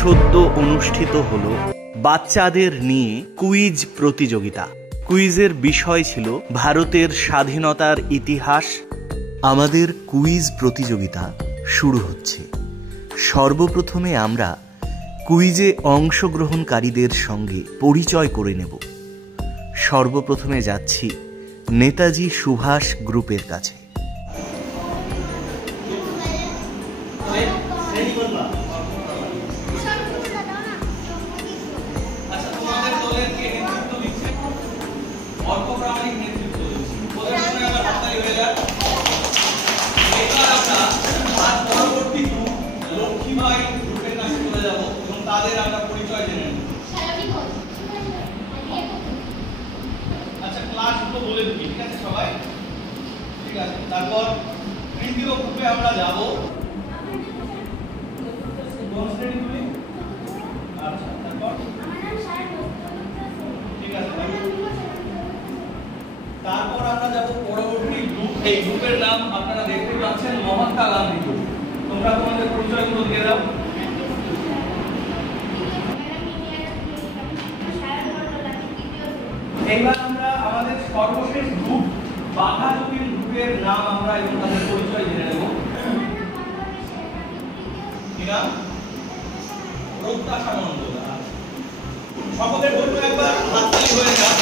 সদ্য অনুষ্ঠিত হলো বাচ্চাদের নিয়ে কুইজ প্রতিযোগিতা। কুইজের বিষয় ছিল ভারতের স্বাধীনতার ইতিহাস। আমাদের কুইজ প্রতিযোগিতা শুরু হচ্ছে। সর্বপ্রথমে আমরা কুইজে অংশগ্রহণকারীদের সঙ্গে পরিচয় করে নেব। সর্বপ্রথমে যাচ্ছি নেতাজি সুভাষ গ্রুপের কাছে। তারপর তৃতীয় গ্রুপে আমরা যাব। তারপর আমরা যাব পরবর্তী গ্রুপ। এই গ্রুপের নাম আপনারা দেখতে পাচ্ছেন মহাত্মা গান্ধী গ্রুপ। তোমরা তোমাদের পরিচয়গুলো দিয়ে দাও। এইবার আমরা আমাদের সর্বশেষ গ্রুপ বাঘাযতীন গ্রুপের নাম আমরা এবং তাদের পরিচয় জেনে নেব। কি নাম? প্রত্যাশা মণ্ডল। সকলের বলবো একবার হাততালি হয়ে যাক।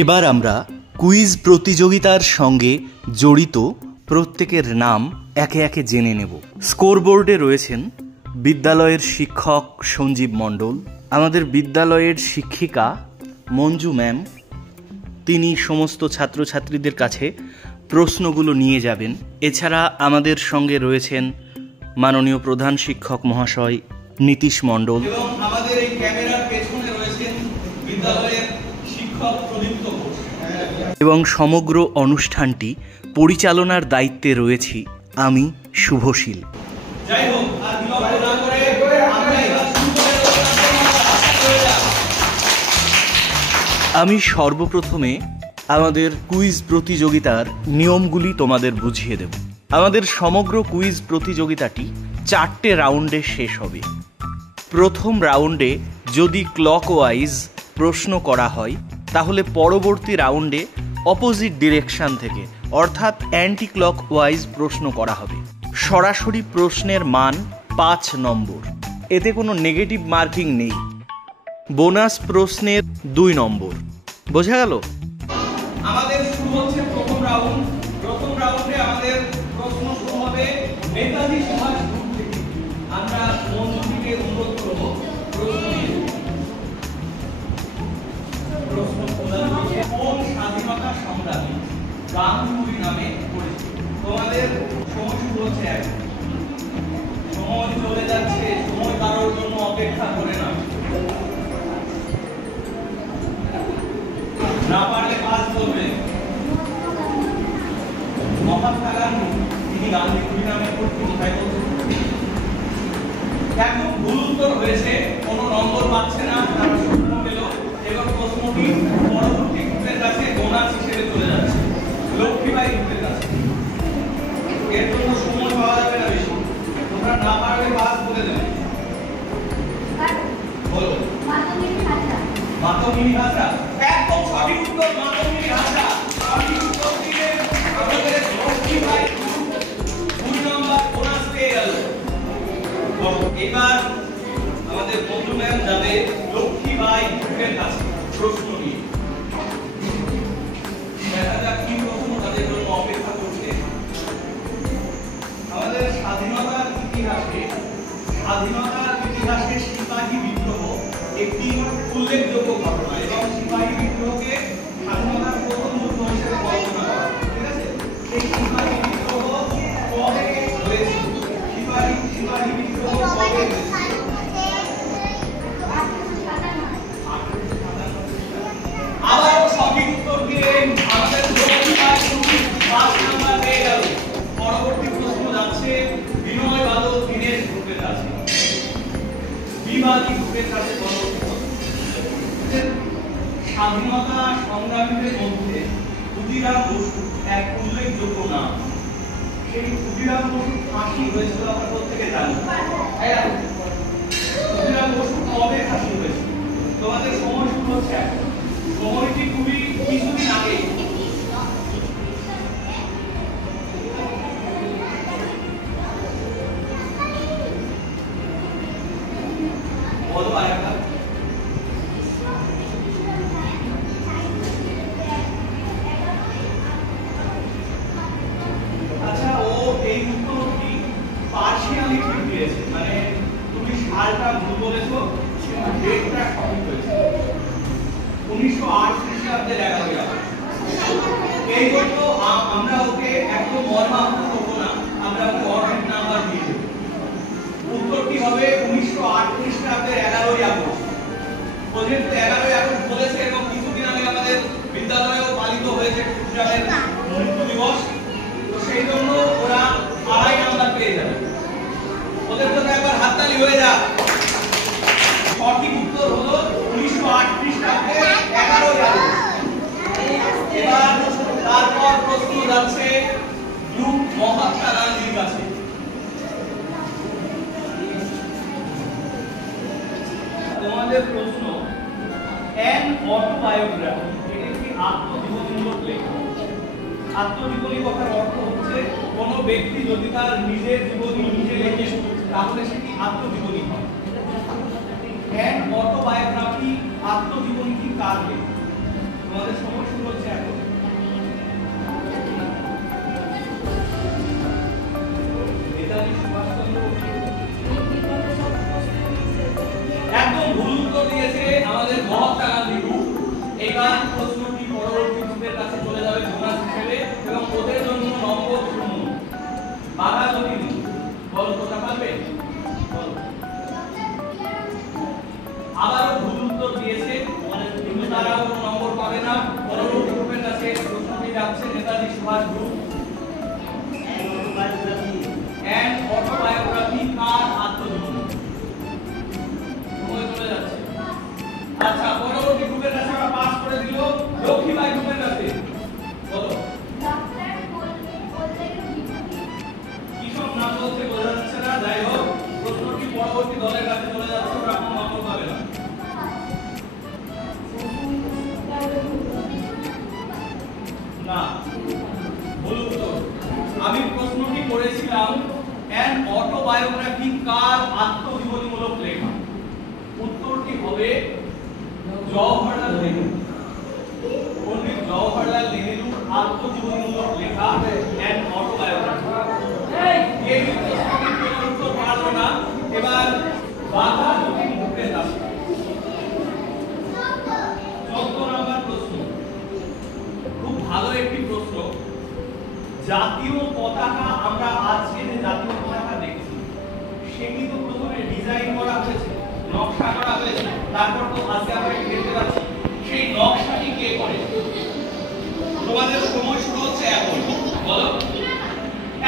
এবার আমরা কুইজ প্রতিযোগিতার সঙ্গে জড়িত প্রত্যেকের নাম একে একে জেনে নেব। স্কোরবোর্ডে রয়েছেন বিদ্যালয়ের শিক্ষক সঞ্জীব মণ্ডল, আমাদের বিদ্যালয়ের শিক্ষিকা মঞ্জু ম্যাম। তিনি সমস্ত ছাত্রছাত্রীদের কাছে প্রশ্নগুলো নিয়ে যাবেন। এছাড়া আমাদের সঙ্গে রয়েছেন মাননীয় প্রধান শিক্ষক মহাশয় নীতিশ মণ্ডল এবং আমাদের এই ক্যামেরার পেছনে রয়েছেন বিদ্যালয়ের শিক্ষক প্রদীপ্ত ঘোষ। এবং সমগ্র অনুষ্ঠানটি পরিচালনার দায়িত্বে রয়েছি আমি শুভশীল। যাই হোক, আর বিলম্ব না করে আমরা এবার শুরু করে দেব। আমি সর্বপ্রথমে আমাদের কুইজ প্রতিযোগিতার নিয়মগুলি তোমাদের বুঝিয়ে দেব। আমাদের সমগ্র কুইজ প্রতিযোগিতাটি 4টে রাউন্ডে শেষ হবে। প্রথম রাউন্ডে যদি ক্লকওয়াইজ প্রশ্ন করা হয়, তাহলে পরবর্তী রাউন্ডে অপোজিট ডিরেকশন থেকে অর্থাৎ অ্যান্টি ক্লকওয়াইজ প্রশ্ন করা হবে। সরাসরি প্রশ্নের মান 5 নম্বর, এতে কোনো নেগেটিভ মার্কিং নেই। বোনাস প্রশ্নের 2 নম্বর। বোঝা গেল? আমাদের শুরু হচ্ছে প্রথম রাউন্ড। প্রথম রাউন্ডে আমাদের প্রশ্ন শুরু হবে নেতাজি সুভাষ গ্রুপ থেকে। আমরা মঞ্জুকে অনুরোধ করব প্রশ্ন নিয়ে। প্রশ্ন কোন স্বাধীনতা সংগ্রামী গান্ধী নামে পরিচিত? তোমাদের সময় শুরু হচ্ছে এখন। সময় চলে যাচ্ছে, সময় কারোর জন্য অপেক্ষা করে না। না পারলে পাস করবে। মহাত্মা গান্ধী, তিনি গান্ধী নামে পরিচিত। তাই বলছেন একদম ভুল উত্তর হয়েছে, কোনো নম্বর পাচ্ছে না, তারা শূন্য পেল এবং প্রশ্নটি পরবর্তী গ্রুপের কাছে বোনাস হিসেবে চলে যাচ্ছে লক্ষ্মীবাই গ্রুপের কাছে। এর জন্য সময় পাওয়া যাবে না বেশি। তোমরা না পারলে পাস করে দেবে। বলো। মাতঙ্গিনী হাজরা। একদম সঠিক উত্তর, মাতঙ্গিনী হাজরা। সঠিক উত্তর দিলে আমাদের লক্ষ্মীবাই গ্রুপ 2 নম্বর বোনাস পেয়ে গেল। এবার আমাদের বন্ধু ম্যাম যাবে লক্ষ্মীবাই গ্রুপের কাছে প্রশ্ন নিয়ে। দেখা যাক কি প্রশ্ন তাদের জন্য অপেক্ষা করছে। আমাদের স্বাধীনতার ইতিহাসে সিপাহী বিদ্রোহ একটি উল্লেখযোগ্য ঘটনা এবং সিপাহী বিদ্রোহকে স্বাধীনতার প্রথম যুদ্ধ হিসেবে বর্ণনা করা হয়। ঠিক আছে? এই সিপাহী বিদ্রোহ কবে হয়েছিল? সিপাহী বিদ্রোহ কবে হয়েছিল? আবারও সঠিক উত্তর দিয়ে আমাদের লক্ষ্মীবাই গ্রুপ 5 নাম্বার পেয়ে গেল। পরবর্তী প্রশ্ন যাচ্ছে বিনয় বাদল দীনেশ গ্রুপের কাছে। বিবাদী গ্রুপের কাছে স্বাধীনতা সংগ্রামীদের মধ্যে ক্ষুদিরাম বসু এক উল্লেখযোগ্য নাম। সেই ক্ষুদিরাম বসু ফাঁসি হয়েছিল আমরা প্রত্যেকে জানি। বসু কবে শাসন হয়েছে? তোমাদের সময় শুরু হচ্ছে এখন। সময়টি খুবই কিছুদিন আগে। বলো আরেকটা। আচ্ছা, ও এই উত্তরটি পার্শিয়ালি ঠিক দিয়েছে, মানে তুমি সালটা ভুল বলেছো, কিন্তু ডেটটা সঠিক হয়েছে। 1908 খ্রিস্টাব্দের 11ই আগস্ট। এই জন্য আমরা ওকে একদম মর্মাহত করবো না, আমরা ওকে অর্ডার নাম্বার দিয়ে দেবো। উত্তরটি হবে 1908 খ্রিস্টাব্দের 11ই আগস্ট। ও যেহেতু 11ই আগস্ট বলেছে এবং কিছুদিন আগে আমাদের বিদ্যালয়েও পালিত হয়েছে টুকরামের মৃত্যু দিবস, তো সেই জন্য ওরা 2.5 নাম্বার পেয়ে যাবে। ওদের জন্য একবার হাততালি হয়ে যাক। সঠিক উত্তর হলো 1908 খ্রিস্টাব্দের 11ই আগস্ট। এবার তারপর প্রশ্ন যাচ্ছে মহাত্মা গান্ধীর কাছে। তোমাদের প্রশ্ন, অ্যান অটোবায়োগ্রাফি এটি একটি আত্মজীবনীমূলক লেখা। আত্মজীবনী কথার অর্থ হচ্ছে কোনো ব্যক্তি যদি তার নিজের জীবনী নিজে লেখে তাহলে সেটি আত্মজীবনী হয়। অ্যান অটোবায়োগ্রাফি আত্মজীবনীটি কার লেখা? তোমাদের সময় শুরু হচ্ছে এখন। নেতাজি সুভাষচন্দ্র বসু। একদম ভুল উত্তর দিয়েছে আমাদের মহাত্মা গান্ধী। এবার প্রশ্নটি পরবর্তী গ্রুপের কাছে চলে যাবে বোনাস হিসেবে এবং ওদের জন্য নম্বর 0। বাধা যদি বলো কোথা পাবে? বলো। আবারও ভুল উত্তর দিয়েছে, কিন্তু তারা কোনো নম্বর পাবে না। পরবর্তী গ্রুপের কাছে প্রশ্নটি যাচ্ছে Netaji Subhash group. And autobiography কার আত্মজীবনী? সময় চলে যাচ্ছে। আচ্ছা, পরবর্তী গ্রুপের কাছে আমরা পাস করে দিল লক্ষ্মীবাঈ গ্রুপের কাছে। বলো কি সব নাম বলছে বোঝা যাচ্ছে না, যাই হোক প্রশ্নটি পরবর্তী দলের কাছে চলে যাচ্ছে, ওরা কোনো নম্বর পাবে না। না, ভুল উত্তর। আমি প্রশ্নটি করেছিলাম অ্যান অটোবায়োগ্রাফি কার আত্মজীবনীমূলক লেখা। উত্তরটি হবে জওহরলাল নেহরু। পণ্ডিত জওহরলাল নেহরুর আত্মজীবনীমূলক লেখা অ্যান অটোবায়োগ্রাফি। এই প্রশ্নটির উত্তর পারল না। এবার বাধা যদি গ্রুপের কাছে 14 নম্বর প্রশ্ন, খুব ভালো একটি প্রশ্ন। জাতীয় পতাকা, আমরা আজকে যে জাতীয় পতাকা দেখছি সেটি তো প্রথমে ডিজাইন করা হয়েছে, নকশা করা হয়েছে, তারপর তো আজকে আমরা দেখতে পাচ্ছি সেই নকশাটি কে করে? তোমাদের সময় শুরু হচ্ছে এখন। বলো।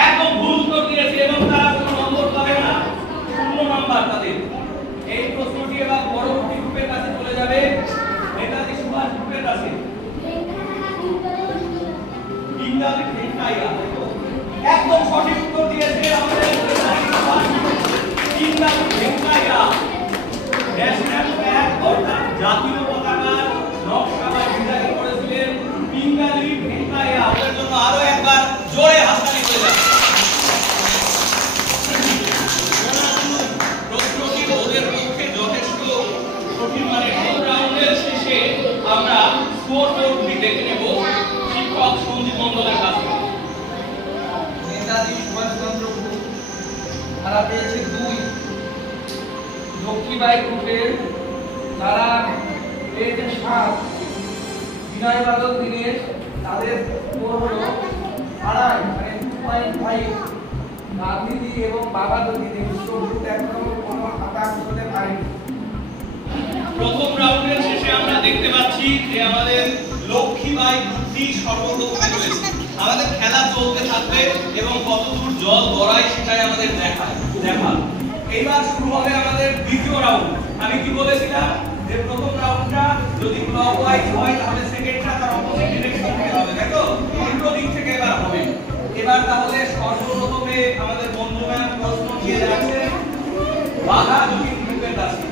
একদম ভুল উত্তর দিয়েছে এবং তারা কোনো নম্বর পাবে না, 0 নাম্বার তাদের। এই প্রশ্নটি এবার পরবর্তী গ্রুপের কাছে চলে যাবে নেতাজি সুভাষ গ্রুপের কাছে। বিজ্ঞানী ভেঙ্কাইয়া একদম সঠিক উত্তর দিয়েছে আমাদের নেতাজি সুভাষ। বিজ্ঞানী ভেঙ্কাইয়া ন্যাশনাল ফ্ল্যাগ অর্থাৎ জাতীয় পতাকার নকশা বা ডিজাইন করেছিলেন বিজ্ঞানী ভেঙ্কাইয়া। ওদের জন্য আরো একবার জোরে হাততালি হয়ে যাবে। প্রশ্নটি ওদের পক্ষে যথেষ্ট কঠিন, মানে প্রথম রাউন্ডের শেষে আমরা স্কোর বোর্ডটি দেখে নেব শিক্ষক সঞ্জীব মণ্ডলের কাছে। নেতাজি সুভাষচন্দ্র বসু তারা পেয়েছে 2। লক্ষ্মীবাঈ গ্রুপের তারা পেয়েছে 7। বিনয় বাদল দীনেশ তাদের স্কোর হলো 2.5 মানে 2.5। গান্ধীজি এবং বাবা দীনেশ উত্তর দিতে এখনো কোনো খাতা করতে পারেনি। প্রথম রাউন্ডের শেষে আমরা দেখতে পাচ্ছি যে আমাদের লক্ষ্মীবাঈ গ্রুপটি সর্বপ্রথমে রয়েছে। আমাদের খেলা চলতে থাকবে এবং কতদূর জল গড়ায় সেটাই আমাদের দেখা। এইবার শুরু হবে আমাদের দ্বিতীয় রাউন্ড। আমি কি বলেছিলাম যে প্রথম রাউন্ডটা যদি ক্লকওয়াইজ হয় তাহলে সেকেন্ডটা তার অপোজিট ডিরেকশন থেকে হবে, তাই তো? উল্টো দিক থেকে এবার হবে। এবার তাহলে সর্বপ্রথমে আমাদের বন্ধু ম্যাম প্রশ্ন দিয়ে যাচ্ছে বাধা যদি গ্রুপের কাছে।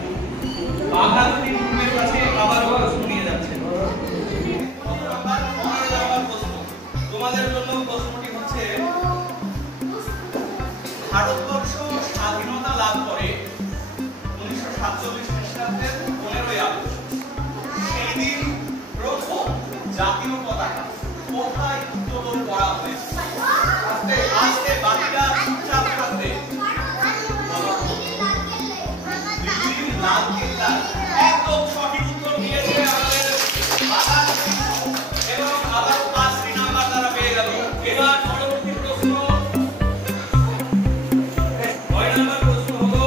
ভারতবর্ষ স্বাধীনতা লাভ করে 1947 খ্রিস্টাব্দের 15ই আগস্ট, সেই দিন প্রথম জাতীয় পতাকা কোথায় উত্তোলন করা হয়েছে? আস্তে বাকিরা চুপচাপ থাকবে। দিল্লির লাল কেল্লা, একদম সঠিক উত্তর দিয়েছে আমাদের বাবা, এবং আবার 5টি নাম্বার তারা পেয়ে গেল। এবার পরবর্তী প্রশ্ন, 9 নম্বর প্রশ্ন হলো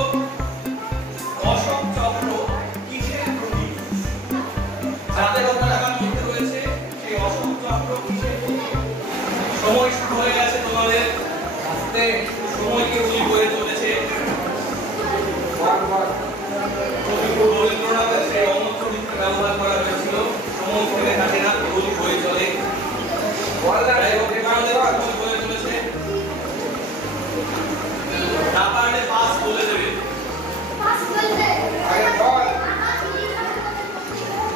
অশোক চক্র কিসের প্রতীক? যাদের পতাকার মধ্যে রয়েছে সেই অশোক চক্র কিসের প্রতীক? সময় শুরু হয়ে গেছে তোমাদের, আস্তে সময়কে উনি বয়ে চলেছে। রবীন্দ্রনাথের সেই অন্য চরিত্র ব্যবহার করা হয়েছিল, সময় ফেলে থাকে না, উনি বয়ে চলে। বয়ে চলেছে, না পারলে পাস বলে দেবে।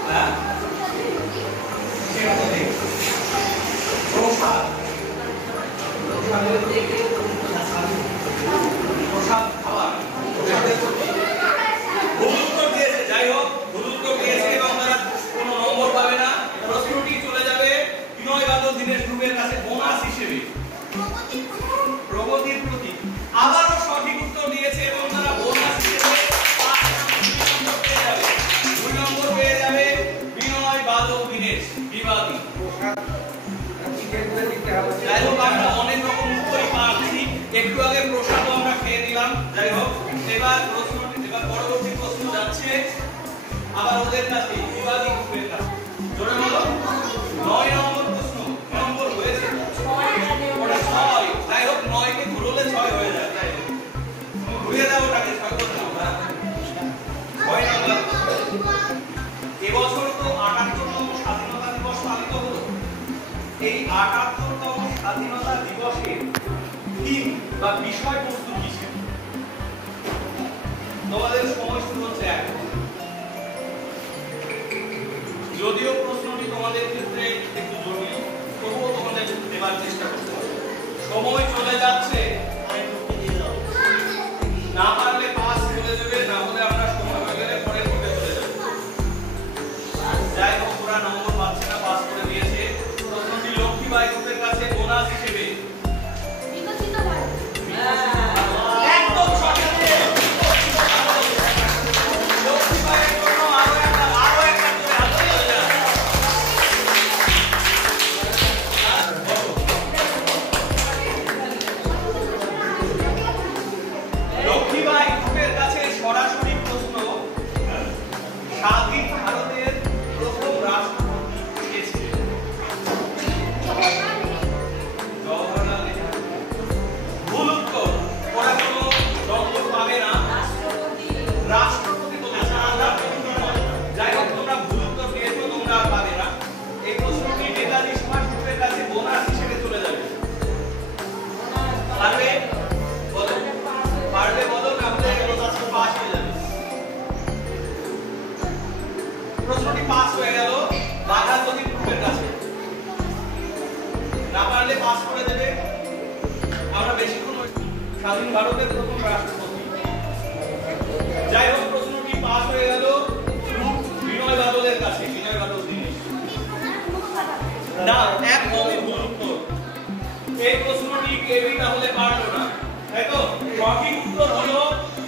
হ্যাঁ, প্রসাদ, প্রসাদ খাবার, প্রসাদের প্রতীক। ভুল উত্তর দিয়েছে, যাই হোক ভুল উত্তর দিয়েছে এবং তারা কোনো নম্বর পাবে না। প্রশ্নটি চলে যাবে বিনয় বাদল দীনেশ গ্রুপের কাছে বোনাস হিসেবে। প্রগতির প্রতীক আবারও সঠিক উত্তর দিয়েছে এবং তারা বোনাস হিসেবে 2 নম্বর পেয়ে যাবে বিনয় বাদল দীনেশ বিবাদী। যাই হোক আমরা অনেক রকম উত্তরই পাচ্ছি, একটু আগে প্রসাদও আমরা খেয়ে নিলাম। যাই হোক এবার পরবর্তী প্রশ্ন যাচ্ছে আবার ওদের কাছে, বিবাদী গ্রুপের কাছে। জোরে বলো, 9 নম্বর প্রশ্ন নম্বর হয়েছে 6। যাই হোক 9 কে ঘুরলে 6 হয়ে যায়। যাই হোক ঘুরিয়ে দাও ওটাকে 6 করতে হবে। 9 নম্বর, এবছর তো 78তম স্বাধীনতা দিবস পালিত হলো। এই 78তম স্বাধীনতা দিবসের থিম বা বিষয়বস্তু কি ছিল? তোমাদের সময় শুরু হচ্ছে এখন। যদিও প্রশ্নটি তোমাদের ক্ষেত্রে একটু জটিল, তবুও তোমাদের দেওয়ার চেষ্টা করতে হবে। সময় চলে যাচ্ছে, না পারলে পাস বলে দেবে, না হলে আমরা সময় হয়ে গেলে পরে লিখে চলে যাব। যাই হোক ওরা নম্বর পাচ্ছে না, পাস করে দিয়েছে। প্রশ্নটি লক্ষ্মীবাঈ গ্রুপের কাছে বোনাস হিসেবে। একদম সঠিক। লক্ষ্মীবাঈয়ের জন্য আরো একটা করে হাত দিয়ে যাবে। লক্ষ্মীবাঈ গ্রুপের কাছে সরাসরি প্রশ্ন, স্বাধীন ভারতের প্রথম রাষ্ট্রপতি কে ছিলেন? জওহরলাল নেহরু। ভুল উত্তর, ওরা কোনো নম্বর পাবে না। রাষ্ট্রপতি বলেছে, রাষ্ট্রপতি নয়। যাই হোক তোমরা ভুল উত্তর দিয়েছো, তোমরা আর পাবে না। এই প্রশ্নটি নেতাজি সুভাষ গ্রুপের কাছে বোনাস হিসেবে চলে যাবে। পারবে বলো, পারলে বলো, না হলে পাস হয়ে যাবে। প্রশ্নটি পাস হয়ে গেল বাঘাযতীন গ্রুপের কাছে। না পারলে পাস করে দেবে। আমরা বেশিক্ষণ স্বাধীন ভারতের প্রথম রাষ্ট্রপতি। যাই হোক প্রশ্নটি পাস হয়ে গেল বিনয় বাদলের কাছে, বিনয় বাদল দীনেশ। না, একদমই ভুল উত্তর। এই প্রশ্নটি কেউই তাহলে পারলো না, তাই তো? সঠিক উত্তর হলো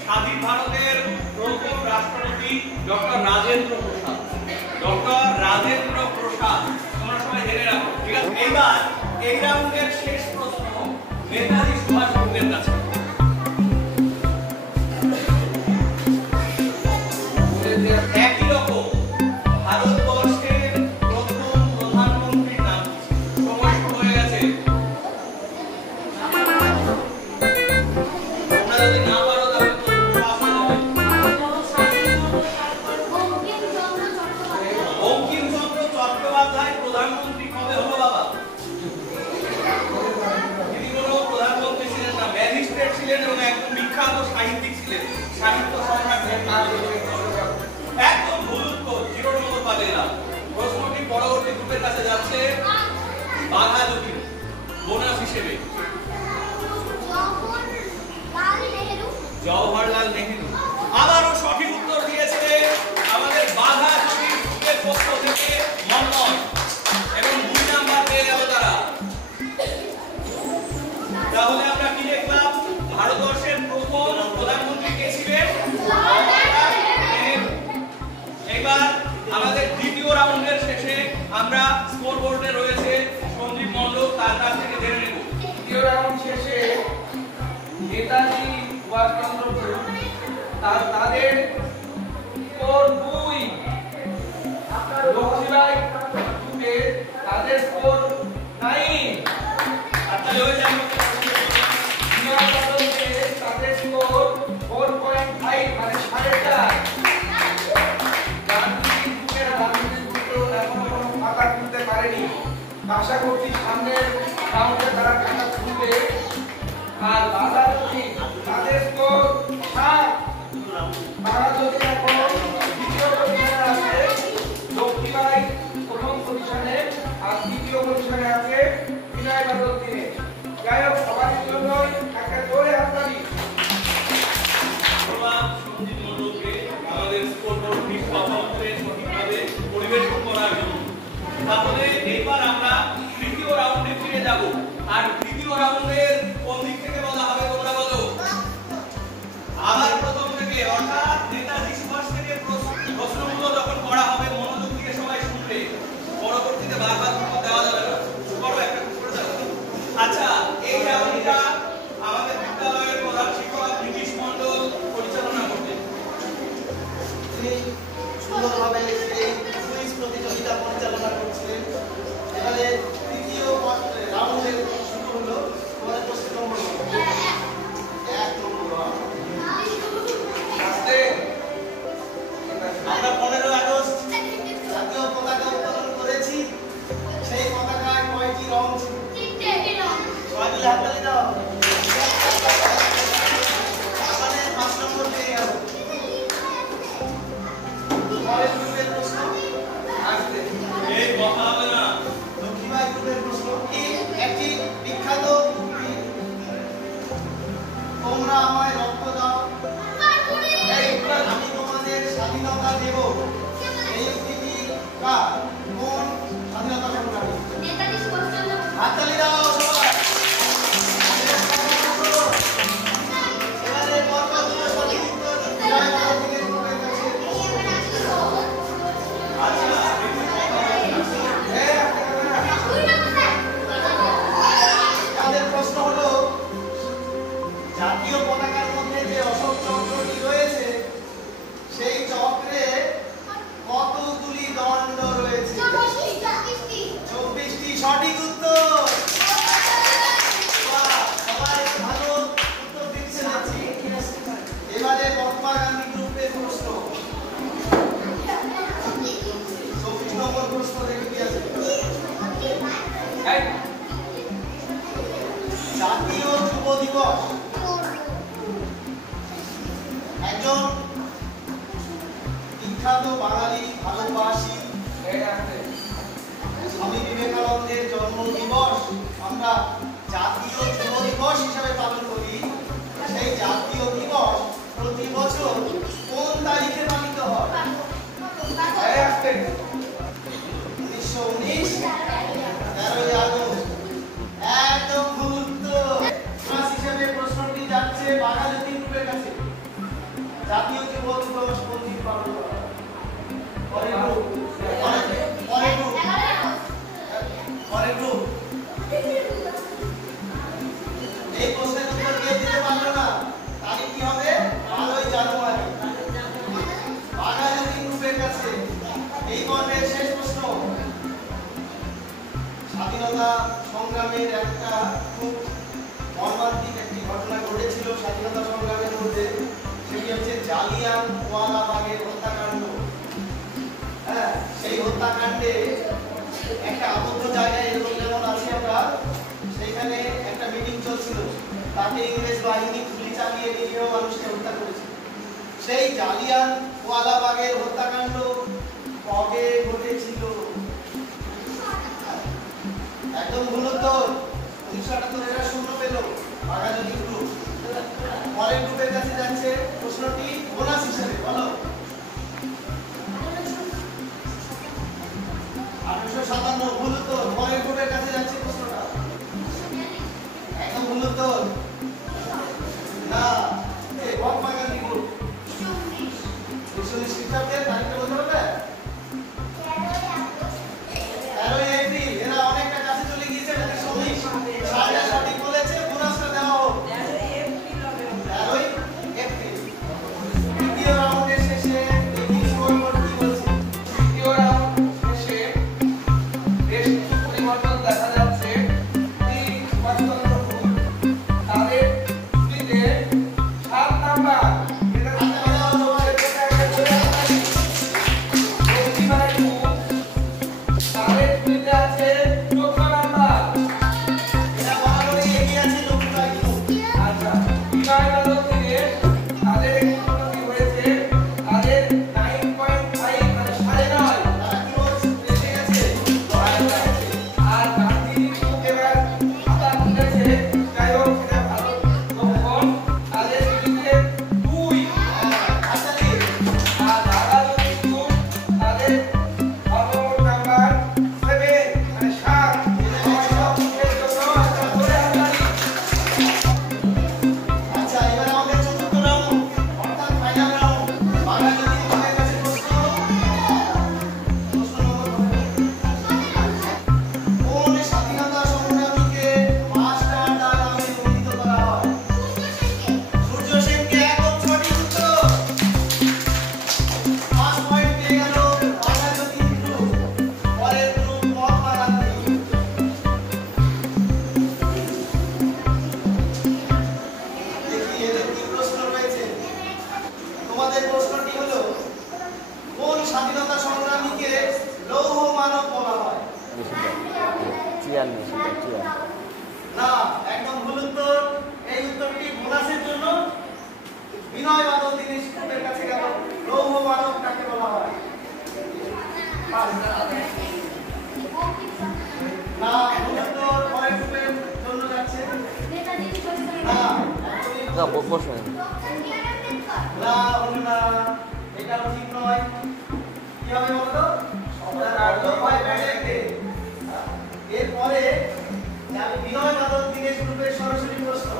স্বাধীন ভারতের প্রথম রাষ্ট্রপতি ডক্টর রাজেন্দ্র প্রসাদ। ডক্টর রাজেন্দ্র প্রসাদ, তোমরা সবাই জেনে রাখো, ঠিক আছে? এবার এই রাউন্ডের শেষ প্রশ্ন নেতাজি সুভাষ গ্রুপের কাছে। একই রকম ভারতবর্ষের প্রথম প্রধানমন্ত্রীর নাম কি? সময় শুরু হয়ে গেছে। তোমরা যদি না পারো তাহলে পাস হয়ে যাবে। বঙ্কিমচন্দ্র চট্টোপাধ্যায় প্রধানমন্ত্রী কবে হলো বাবা? তিনি কোনো প্রধানমন্ত্রী ছিলেন না, ম্যাজিস্ট্রেট ছিলেন এবং একজন বিখ্যাত সাহিত্যিক ছিলেন, সাহিত্য সম্রাট। একদম ভুল উত্তর, 0 নম্বর পাবে না। প্রশ্নটি পরবর্তী গ্রুপের কাছে যাচ্ছে বাঘাযতীন বোনাস হিসেবে। জওহরলাল নেহেরু। আবারও সঠিক উত্তর দিয়েছে আমাদের বাঘা নদীর গ্রুপের পক্ষ থেকে মন্মথ, এবং 2 নাম্বার পেয়ে গেল তারা। তাহলে আমরা কি দেখলাম? ভারতবর্ষের প্রথম প্রধানমন্ত্রী কে ছিলেন? জওহরলাল নেহেরু। এবার আমাদের দ্বিতীয় রাউন্ডের শেষে আমরা স্কোর বোর্ডে রয়েছে সঞ্জীব মণ্ডল, তার কাছ থেকে জেনে নেব। দ্বিতীয় রাউন্ড শেষে নেতাজি সুভাষচন্দ্র বোস তাদের স্কোর 2, লক্ষ্মীবাই গ্রুপে তাদের স্কোর 9, তাহলে হয়ে যাবে বিনয় বাদল দে তাদের স্কোর 4.5 মানে 4.5। গান্ধী গ্রুপের এখনো কোনো খাতা খুলতে পারেনি, আশা করছি সামনের রাউন্ডে তারা খাতা খুলবে। আর বাধা যদি তাদের স্কোর 7, বাধা যদি এখন দ্বিতীয় পজিশনে আছে, লক্ষ্মীবাই প্রথম পজিশনে, আর দ্বিতীয় পজিশনে আছে বিনয় বাদল দীনেশ। যাই হোক, সবার জন্য একটা জোরে হাততালি। ধন্যবাদ সঞ্জীব মণ্ডলকে আমাদের স্কোর বোর্ড সঠিকভাবে পরিবেশন করার জন্য। তাহলে এবার আমরা তৃতীয় রাউন্ডে ফিরে যাব। আর তৃতীয় রাউন্ডের কোন দিক থেকে বলা হবে তোমরা বলো? আবার প্রথম থেকে, অর্থাৎ নেতাজি সুভাষ থেকে প্রশ্নগুলো যখন করা হবে মনোযোগ দিয়ে সবাই শুনবে, পরবর্তীতে বারবার উত্তর দেওয়া যাবে না। করো একটা করে দাও। আচ্ছা, এই রাউন্ডটা আমাদের বিদ্যালয়ের প্রধান শিক্ষক নীতিশ মণ্ডল পরিচালনা করবেন। তিনি সুন্দরভাবে এই কুইজ প্রতিযোগিতা পরিচালনা করছিলেন। এবারে তৃতীয় রাউন্ডের শুরু হলো। তোমাদের প্রশ্ন নম্বর 1 নম্বর। আমরা 15 আগস্ট জাতীয় পতাকা উত্তোলন করেছি। সেই পতাকায় কয়টি রং ছিল? 6টি। হাততালি দাও। আমাদের 5 নম্বর পেয়ে গেল। পরের গ্রুপের প্রশ্ন আসবে। এই কথা হবে না। লক্ষ্মীবাই গ্রুপের প্রশ্ন, একটি বিখ্যাত উক্তি, তোমরা আমায় রক্ত দাও, আমি তোমাদের স্বাধীনতা দেব, এই উক্তিটি কার? কোন স্বাধীনতা সংগ্রামী? হাততালি দাও সবাই। এবারে পরপর সঠিক উত্তর বিনয় বাদল দীনেশ গ্রুপের কাছে। তাদের প্রশ্ন হলো, জাতীয় পতাকার মধ্যে যে অশোক চক্রটি রয়েছে সেই চক্রে কতগুলি দণ্ড রয়েছে? 24টি। সঠিক উত্তর। বাহ, সবাই ভালো উত্তর দিচ্ছে দেখছি। এবারে মহাত্মা গান্ধী গ্রুপের প্রশ্ন। 24 নম্বর প্রশ্ন দেখে কি আছে? জাতীয় যুব দিবস একজন বিখ্যাত বাঙালি ভারতবাসী স্বামী বিবেকানন্দের জন্মদিবস আমরা জাতীয় যুব দিবস হিসাবে পালন করি। সেই জাতীয় দিবস প্রতি বছর কোন তারিখে পালিত হয়? 1919, 13ই আগস্ট। একদম ভুল উত্তর। হিসাবে প্রশ্নটি যাচ্ছে বাঘাযতীন গ্রুপের কাছে। জাতীয় যুব দিবস কোন দিন পালন করা হয়? পরের গ্রুপ। এই প্রশ্নের উত্তর দিয়ে দিতে পারলো না, তারিখ কি হবে? 12ই জানুয়ারি। বাঘাযতীন গ্রুপের কাছে এই পর্বের শেষ প্রশ্ন। স্বাধীনতা সংগ্রামের একটা খুব মর্মান্তিক একটি ঘটনা ঘটেছিল স্বাধীনতা সংগ্রামের মধ্যে, সেটি হচ্ছে জালিয়ানওয়ালাবাগের হত্যাকাণ্ড। হ্যাঁ, সেই হত্যাকাণ্ডে একটা আবদ্ধ জায়গায় এরকম যেমন আছি আমরা, সেখানে একটা মিটিং চলছিল, তাতে ইংরেজ বাহিনী গুলি চালিয়ে নিরীহ মানুষকে হত্যা করেছে। সেই জালিয়ানওয়ালাবাগের হত্যাকাণ্ড কবে ঘটেছিল? একদম ভুল উত্তর। 1978 এরা শূন্য পেল বাঘাযতীন গ্রুপ। পরের গ্রুপের কাছে যাচ্ছে প্রশ্নটি বোনাস হিসেবে। বলো 1857 ভুল উত্তর। পরের গ্রুপের কাছে যাচ্ছে প্রশ্নটা। একদম ভুল উত্তর না। এই বকবাগান গ্রুপ 19 খ্রিস্টাব্দের তারিখটা বলতে পারবে? 13 এপ্রিল। এরা অনেকটা কাছে চলে গিয়েছে। সারা সঠিক বলেছে, বোনাসটা দেওয়া হোক। 13 এপ্রিল। দ্বিতীয় রাউন্ডের শেষে দেখি স্কোরবোর্ড কি বলছে। দ্বিতীয় রাউন্ড শেষে বেশ কিছু পরিবর্তন দেখা যাচ্ছে। তাদের স্মৃতিতে 7 নাম্বার না, একদম ভুল উত্তর। এই উত্তরটি বোনাসের জন্য বিনয় বাদল দীনেশ গ্রুপের কাছে গেল। লৌহ মানব কাকে বলা হয়? না, ভুল উত্তর। পরের গ্রুপের জন্য যাচ্ছে না। না, হলো না, এটাও ঠিক নয়। কি হবে বলতো? এরপরে আমি বিনয় বাদল দীনেশ গ্রুপের সরাসরি প্রশ্ন।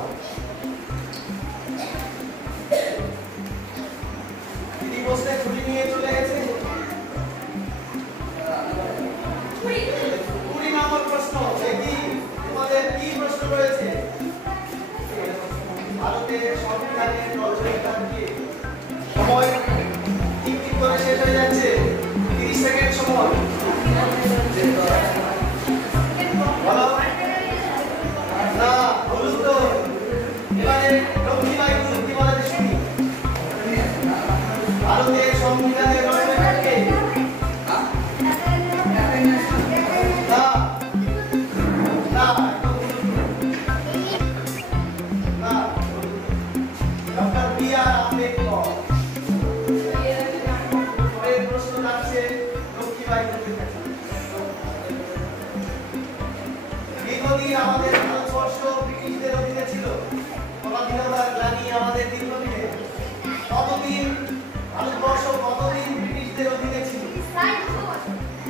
দিদি প্রশ্নে ছুটি নিয়ে চলে গেছে। 20 নম্বর প্রশ্ন। দেখি তোমাদের কি প্রশ্ন রয়েছে। ভারতের সংবিধানের রচয়িতা কে? সময় ঠিক ঠিক করে শেষ হয়ে যাচ্ছে। 30 সেকেন্ড সময়। বলো। না, ভুল উত্তর। এবারে লক্ষ্মীবাঈ গ্রুপ কি বলে শুনি। ভারতের সংবিধানের রচয়িতা কে? না, না, না, ডক্টর বি.আর. আম্বেদকর। পরের প্রশ্ন যাচ্ছে লক্ষ্মীবাঈ গ্রুপের কাছে। দীর্ঘদিন আমাদের ভারতবর্ষ ব্রিটিশদের অধীনে ছিল। স্বাধীনতার গ্লানি আমাদের দীর্ঘদিনে। কতদিন ভারতবর্ষ কতদিন ব্রিটিশদের অধীনে ছিল?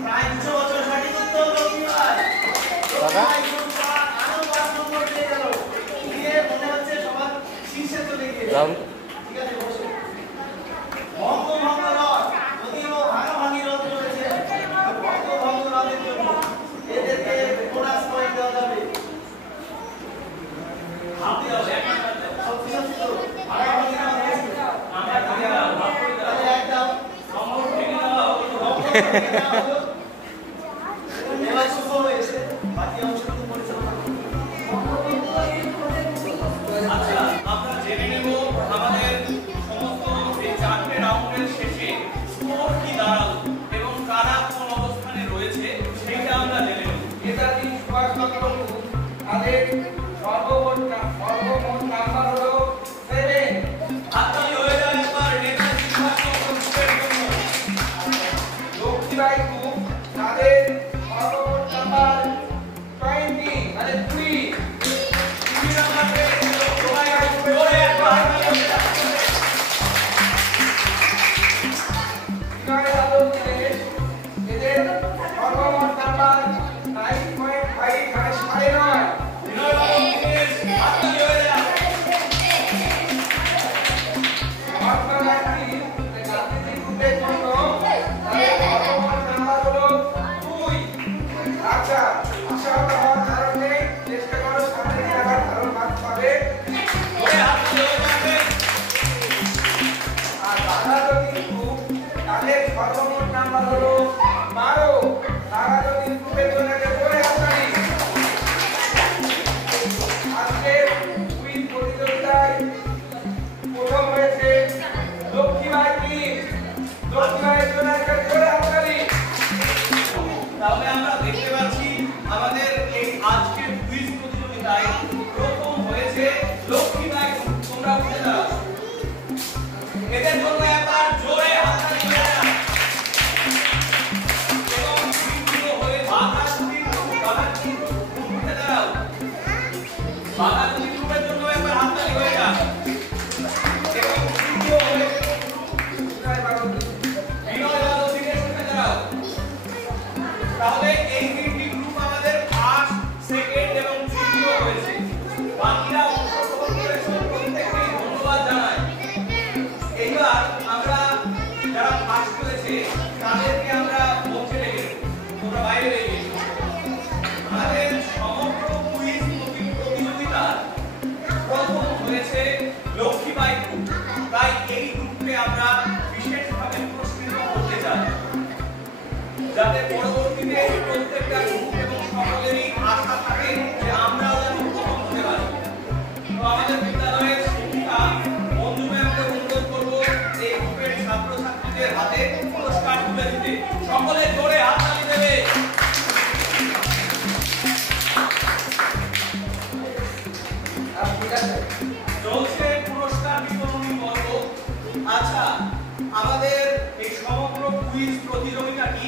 প্রায় 200 বছর। সঠিক উত্তর লক্ষ্মীবাঈ। আরো 5 নম্বর পেয়ে গেল। দিয়ে মনে হচ্ছে সবার শীর্ষে চলে গিয়েছে। ঠিক আছে, বসে। বঙ্গভঙ্গ রদ, যদিও ভাগাভাগি রদ করেছে, বঙ্গভঙ্গ রদের জন্য এদেরকে বোনাস পয়েন্ট দেওয়া যাবে। এবার শুভ হয়েছে, বাকি অংশটুকু পরিচালনা করুন। আচ্ছা, আমরা জেনে নেব আমাদের সমস্ত এই 4টে রাউন্ডের শেষে স্কোর কি দাঁড়ালো এবং কারা কোন অবস্থানে রয়েছে সেটা আমরা জেনে নেব। নেতাজি সুভাষচন্দ্র বসু তাদের সর্বমোট নাম্বার হলো 7। হাততালি হয়ে যায় একবার নেতাজি সুভাষচন্দ্র বসুর জন্য। লক্ষ্মীবাঈ গ্রুপ ঠিক আছে, চলছে পুরস্কার বিতরণী পর্ব। আচ্ছা, আমাদের এই সমগ্র কুইজ প্রতিযোগিতাটি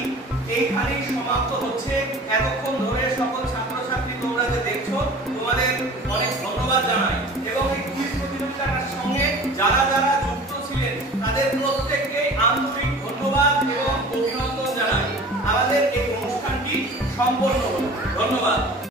এইখানেই সমাপ্ত হচ্ছে। এতক্ষণ ধরে সকল ছাত্রছাত্রী তোমরা যে দেখছো, তোমাদের অনেক ধন্যবাদ জানাই এবং এই কুইজ প্রতিযোগিতাটার সঙ্গে যারা যারা যুক্ত ছিলেন তাদের প্রত্যেককে আন্তরিক ধন্যবাদ এবং অভিনন্দন জানাই। আমাদের এই অনুষ্ঠানটি সম্পন্ন হলো। ধন্যবাদ।